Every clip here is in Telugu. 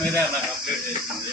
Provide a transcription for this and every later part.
మీరే అన్న కంప్లీట్ చేసింది.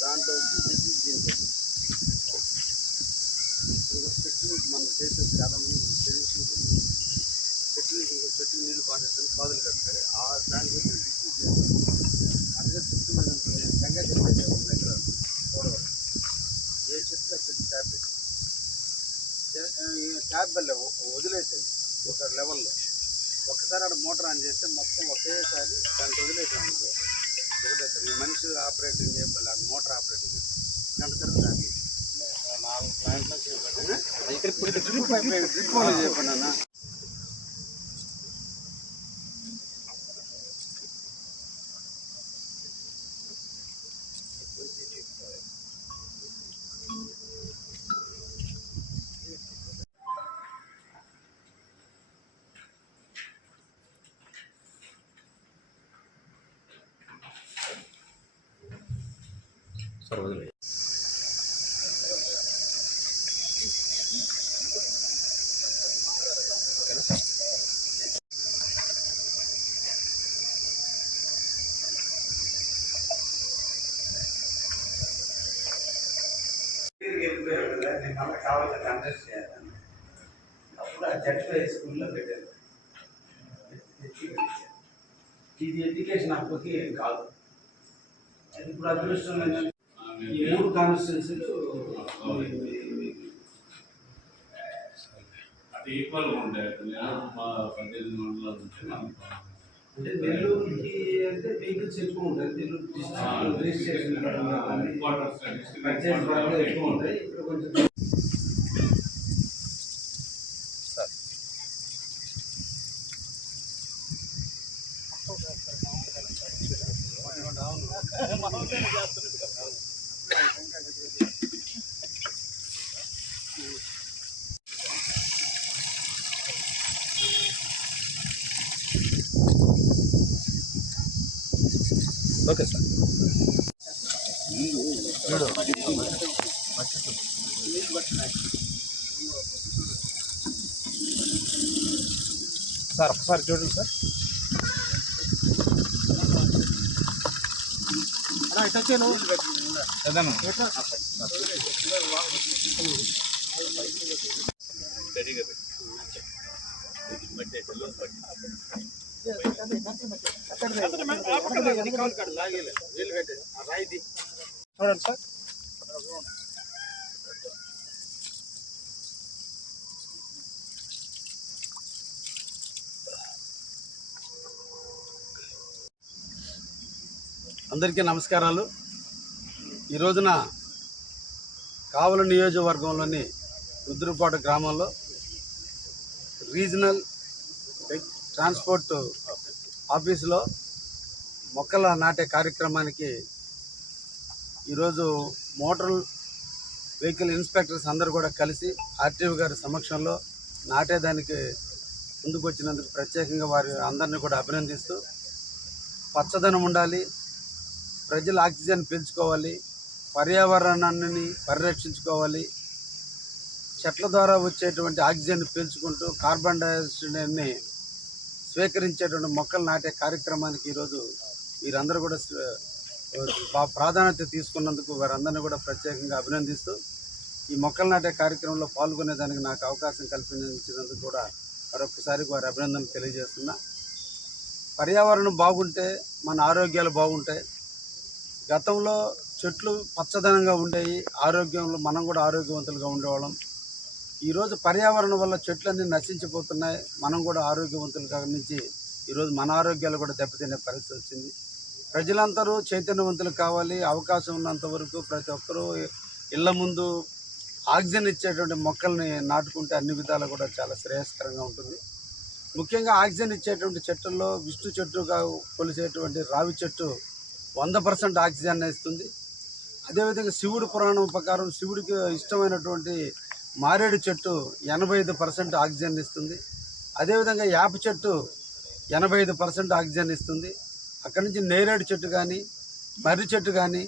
దాంట్లో చెట్లు మన దేశం చాలా మంది చెట్లు చెట్లు నీళ్ళు పారేస్తారు పాదులు కడతారు ఆ దాని గురించి అదే చెట్టు మనం నేను తెంగా చెప్పేది ఉన్న దగ్గర చూడవాలి ఏ చెట్టు ఆ చెట్టు ట్యాప్ ట్యాప్ వదిలేసేది ఒక లెవెల్లో ఒక్కసారి అక్కడ మోటార్ ఆన్ చేస్తే మొత్తం ఒకేసారి దానికి వదిలేసాం అనుకో ఒకటేసారి ఈ మనిషి ఆపరేటింగ్ చేయబడాలి అది మోటార్ ఆపరేటింగ్ గంట తర్వాత దాన్ని నాలుగు ప్లాంట్లు ఇప్పుడు డ్రిప్ డ్రిప్ చెప్పండి అన్న కావాలంటే కంటెస్ట్ చేయాలని అప్పుడు ఆ జడ్పీ హై స్కూల్లో పెట్టారు ఇది ఎడ్యుకేషన్ అప్పటికి ఏం కాదు అది ఇప్పుడు అదృష్టం ఏంటంటే ఈ మూడు కాన్స్టిట్యున్సీలు అది ఈక్వల్గా ఉంటాయి. పద్దెనిమిది మండలాలు ఉంటే మనకు అంటే నెల్లూరుకి అంటే వెహికల్స్ ఎక్కువ ఉంటాయి నెల్లూరు రిజిస్ట్రేషన్ డిస్ట్రిక్ట్ పర్చేస్ పరంగా ఎక్కువ ఉంటాయి ఇక్కడ కొంచెం సార్ ఒకసారి చూడండి సార్. చూడండి సార్. అందరికీ నమస్కారాలు. ఈ రోజున కావల నియోజకవర్గంలోని రుద్రపాట గ్రామంలో రీజనల్ ట్రాన్స్పోర్ట్ ఆఫీసులో మొక్కల నాటే కార్యక్రమానికి ఈరోజు మోటార్ వెహికల్ ఇన్స్పెక్టర్స్ అందరూ కూడా కలిసి ఆర్టీఓ గారి సమక్షంలో నాటేదానికి ముందుకు వచ్చినందుకు ప్రత్యేకంగా వారి అందరినీ కూడా అభినందిస్తూ పచ్చదనం ఉండాలి ప్రజలు ఆక్సిజన్ పీల్చుకోవాలి పర్యావరణాన్ని పరిరక్షించుకోవాలి. చెట్ల ద్వారా వచ్చేటువంటి ఆక్సిజన్ పీల్చుకుంటూ కార్బన్ డైఆక్సైడ్ని స్వీకరించేటువంటి మొక్కలు నాటే కార్యక్రమానికి ఈరోజు వీరందరూ కూడా బా- ప్రాధాన్యత తీసుకున్నందుకు వారందరినీ కూడా ప్రత్యేకంగా అభినందిస్తూ ఈ మొక్కలు నాటే కార్యక్రమంలో పాల్గొనేదానికి నాకు అవకాశం కల్పించినందుకు కూడా మరొకసారి వారి అభినందనలు తెలియజేస్తున్నా. పర్యావరణం బాగుంటే మన ఆరోగ్యాలు బాగుంటాయి. గతంలో చెట్లు పచ్చదనంగా ఉండేవి ఆరోగ్యంలో మనం కూడా ఆరోగ్యవంతులుగా ఉండేవాళ్ళం. ఈరోజు పర్యావరణం వల్ల చెట్లన్నీ నశించిపోతున్నాయి. మనం కూడా ఆరోగ్యవంతులుగా నుంచి ఈరోజు మన ఆరోగ్యాలు కూడా దెబ్బతినే పరిస్థితి వచ్చింది. ప్రజలందరూ చైతన్యవంతులు కావాలి. అవకాశం ఉన్నంత వరకు ప్రతి ఒక్కరూ ఇళ్ళ ముందు ఆక్సిజన్ ఇచ్చేటువంటి మొక్కల్ని నాటుకుంటే అన్ని విధాలు కూడా చాలా శ్రేయస్కరంగా ఉంటుంది. ముఖ్యంగా ఆక్సిజన్ ఇచ్చేటువంటి చెట్టుల్లో విష్ణు చెట్టుగా కొలిసేటువంటి రావి చెట్టు వంద పర్సెంట్ ఆక్సిజన్ ఇస్తుంది. అదేవిధంగా శివుడు పురాణం ప్రకారం శివుడికి ఇష్టమైనటువంటి మారేడు చెట్టు ఎనభై ఐదు పర్సెంట్ ఆక్సిజన్ ఇస్తుంది. అదేవిధంగా యాప చెట్టు ఎనభై ఐదు పర్సెంట్ ఆక్సిజన్ ఇస్తుంది. అక్కడి నుంచి నేరేడు చెట్టు కానీ మర్రి చెట్టు కానీ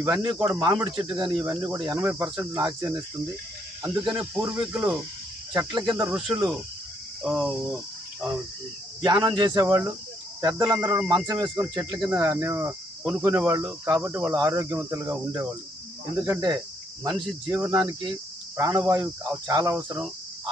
ఇవన్నీ కూడా మామిడి చెట్టు కానీ ఇవన్నీ కూడా ఎనభై పర్సెంట్ ఆక్సిజన్ ఇస్తుంది. అందుకని పూర్వీకులు చెట్ల కింద ఋషులు ధ్యానం చేసేవాళ్ళు. పెద్దలందరూ మంచం వేసుకొని చెట్ల కింద కొనుక్కునేవాళ్ళు కాబట్టి వాళ్ళు ఆరోగ్యవంతులుగా ఉండేవాళ్ళు. ఎందుకంటే మనిషి జీవనానికి ప్రాణవాయువు చాలా అవసరం.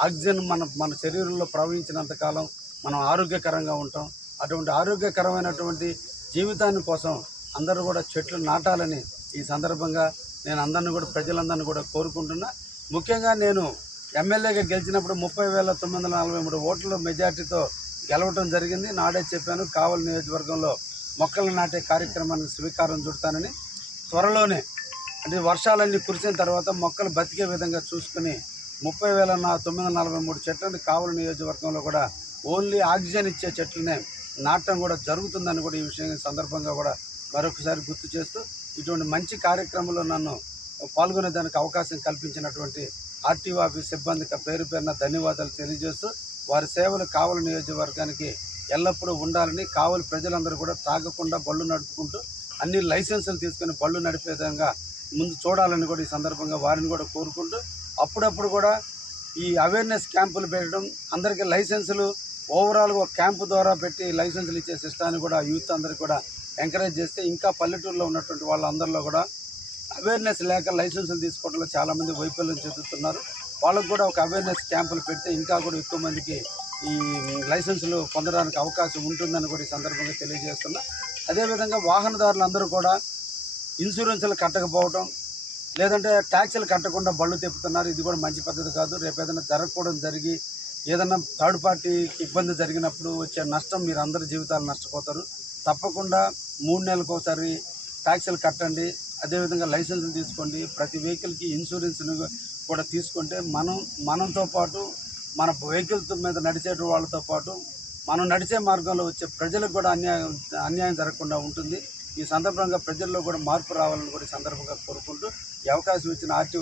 ఆక్సిజన్ మన మన శరీరంలో ప్రవహించినంత కాలం మనం ఆరోగ్యకరంగా ఉంటాం. అటువంటి ఆరోగ్యకరమైనటువంటి జీవితాన్ని కోసం అందరూ కూడా చెట్లు నాటాలని ఈ సందర్భంగా నేను అందరిని కూడా ప్రజలందరినీ కూడా కోరుకుంటున్నా. ముఖ్యంగా నేను ఎమ్మెల్యేగా గెలిచినప్పుడు ముప్పై వేల తొమ్మిది వందల నలభై మూడు ఓట్ల మెజార్టీతో గెలవటం జరిగింది. నాడే చెప్పాను కావలి నియోజకవర్గంలో మొక్కలు నాటే కార్యక్రమాన్ని స్వీకారం చుడతానని త్వరలోనే అంటే వర్షాలన్నీ కురిసిన తర్వాత మొక్కలు బతికే విధంగా చూసుకుని ముప్పై వేల నా తొమ్మిది వందల నలభై మూడు చెట్లను కావలి నియోజకవర్గంలో కూడా ఓన్లీ ఆక్సిజన్ ఇచ్చే చెట్లనే నాటడం కూడా జరుగుతుందని కూడా ఈ విషయం సందర్భంగా కూడా మరొకసారి గుర్తు చేస్తూ ఇటువంటి మంచి కార్యక్రమంలో నన్ను పాల్గొనేదానికి అవకాశం కల్పించినటువంటి ఆర్టీఓ ఆఫీస్ సిబ్బందికి పేరు పేరున ధన్యవాదాలు తెలియజేస్తూ వారి సేవలు కావలి నియోజకవర్గానికి ఎల్లప్పుడూ ఉండాలని కావలి ప్రజలందరూ కూడా తాగకుండా బళ్ళు నడుపుకుంటూ అన్ని లైసెన్సులు తీసుకుని బళ్ళు నడిపే విధంగా ముందు చూడాలని కూడా ఈ సందర్భంగా వారిని కూడా కోరుకుంటూ అప్పుడప్పుడు కూడా ఈ అవేర్నెస్ క్యాంపులు పెట్టడం అందరికీ లైసెన్సులు ఓవరాల్గా ఒక క్యాంపు ద్వారా పెట్టి లైసెన్సులు ఇచ్చే సిస్టాన్ని కూడా యూత్ అందరికీ కూడా ఎంకరేజ్ చేస్తే ఇంకా పల్లెటూరులో ఉన్నటువంటి వాళ్ళందరిలో కూడా అవేర్నెస్ లేక లైసెన్సులు తీసుకోవడంలో చాలామంది వైఫల్యం చెందుతున్నారు. వాళ్ళకు కూడా ఒక అవేర్నెస్ క్యాంపులు పెడితే ఇంకా కూడా ఎక్కువ మందికి ఈ లైసెన్సులు పొందడానికి అవకాశం ఉంటుందని కూడా ఈ సందర్భంగా తెలియజేస్తున్నా. అదేవిధంగా వాహనదారులందరూ కూడా ఇన్సూరెన్సులు కట్టకపోవడం లేదంటే ట్యాక్సీలు కట్టకుండా బళ్ళు తిప్పుతున్నారు. ఇది కూడా మంచి పద్ధతి కాదు. రేపు ఏదైనా జరగకూడదు జరిగి ఏదైనా థర్డ్ పార్టీకి ఇబ్బంది జరిగినప్పుడు వచ్చే నష్టం మీరు అందరి జీవితాలు నష్టపోతారు. తప్పకుండా మూడు నెలలకు ఒకసారి ట్యాక్సీలు కట్టండి. అదేవిధంగా లైసెన్సులు తీసుకోండి. ప్రతి వెహికల్కి ఇన్సూరెన్స్ను కూడా తీసుకుంటే మనం మనంతో పాటు మన వెహికల్ మీద నడిచే వాళ్ళతో పాటు మనం నడిచే మార్గంలో వచ్చే ప్రజలకు కూడా అన్యాయం అన్యాయం జరగకుండా ఉంటుంది. ఈ సందర్భంగా ప్రజల్లో కూడా మార్పు రావాలని కూడా ఈ సందర్భంగా కోరుకుంటూ ఈ అవకాశం ఇచ్చిన ఆర్టీఓ